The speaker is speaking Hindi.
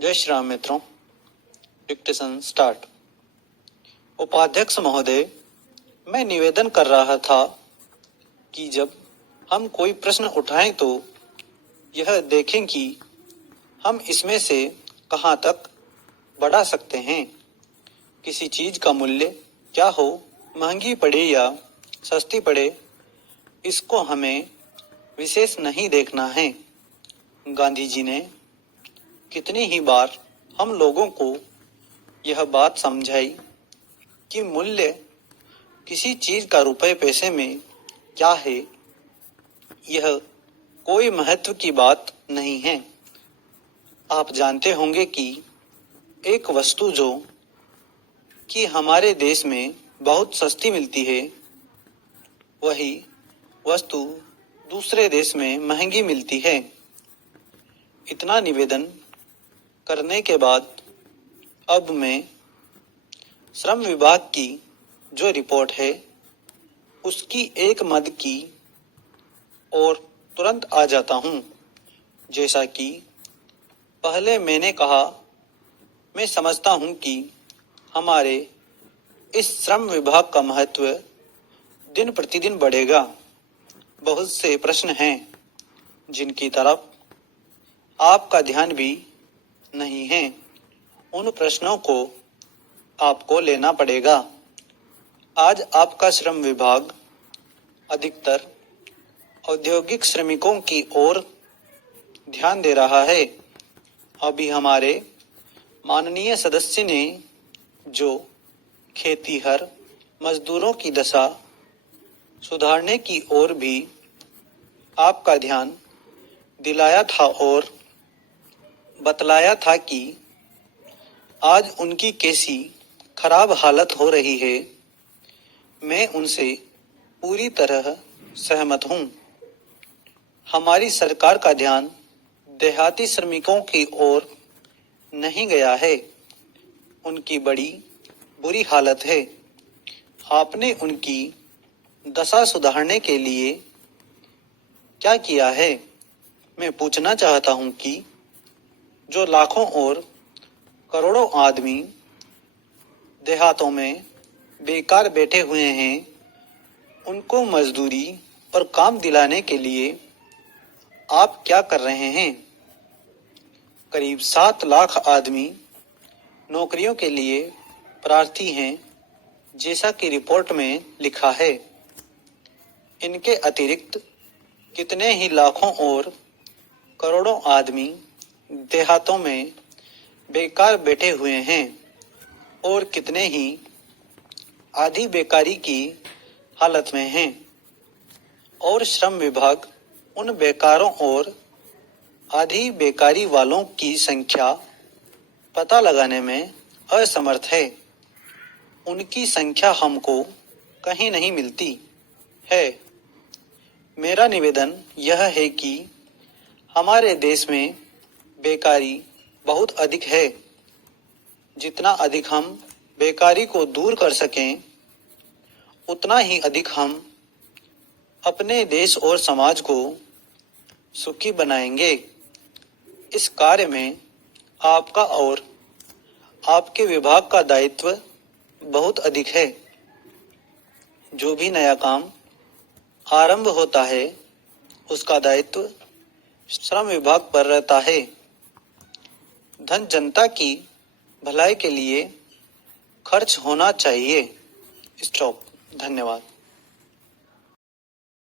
जय श्री राम मित्रों। Dictation start. उपाध्यक्ष महोदय, मैं निवेदन कर रहा था कि जब हम कोई प्रश्न उठाएं तो यह देखें कि हम इसमें से कहां तक बढ़ा सकते हैं। किसी चीज का मूल्य क्या हो, महंगी पड़े या सस्ती पड़े, इसको हमें विशेष नहीं देखना है। गांधी जी ने कितनी ही बार हम लोगों को यह बात समझाई कि मूल्य किसी चीज का रुपए पैसे में क्या है, यह कोई महत्व की बात नहीं है। आप जानते होंगे कि एक वस्तु जो कि हमारे देश में बहुत सस्ती मिलती है, वही वस्तु दूसरे देश में महंगी मिलती है। इतना निवेदन करने के बाद अब मैं श्रम विभाग की जो रिपोर्ट है उसकी एक मद की और तुरंत आ जाता हूं। जैसा कि पहले मैंने कहा, मैं समझता हूं कि हमारे इस श्रम विभाग का महत्व दिन प्रतिदिन बढ़ेगा। बहुत से प्रश्न हैं जिनकी तरफ आपका ध्यान भी नहीं है। उन प्रश्नों को आपको लेना पड़ेगा। आज आपका श्रम विभाग अधिकतर औद्योगिक श्रमिकों की ओर ध्यान दे रहा है। अभी हमारे माननीय सदस्य ने जो खेतीहर मजदूरों की दशा सुधारने की ओर भी आपका ध्यान दिलाया था और बतलाया था कि आज उनकी कैसी खराब हालत हो रही है। मैं उनसे पूरी तरह सहमत हूं। हमारी सरकार का ध्यान देहाती श्रमिकों की ओर नहीं गया है। उनकी बड़ी बुरी हालत है। आपने उनकी दशा सुधारने के लिए क्या किया है? मैं पूछना चाहता हूं कि जो लाखों और करोड़ों आदमी देहातों में बेकार बैठे हुए हैं, उनको मजदूरी और काम दिलाने के लिए आप क्या कर रहे हैं? करीब 7 लाख आदमी नौकरियों के लिए प्रार्थी हैं, जैसा कि रिपोर्ट में लिखा है। इनके अतिरिक्त कितने ही लाखों और करोड़ों आदमी देहातों में बेकार बैठे हुए हैं और कितने ही आधी बेकारी की हालत में हैं। और श्रम विभाग उन बेकारों और आधी बेकारी वालों की संख्या पता लगाने में असमर्थ है। उनकी संख्या हमको कहीं नहीं मिलती है। मेरा निवेदन यह है कि हमारे देश में बेकारी बहुत अधिक है। जितना अधिक हम बेकारी को दूर कर सकें, उतना ही अधिक हम अपने देश और समाज को सुखी बनाएंगे। इस कार्य में आपका और आपके विभाग का दायित्व बहुत अधिक है। जो भी नया काम आरंभ होता है, उसका दायित्व श्रम विभाग पर रहता है। धन जनता की भलाई के लिए खर्च होना चाहिए। स्टॉप। धन्यवाद।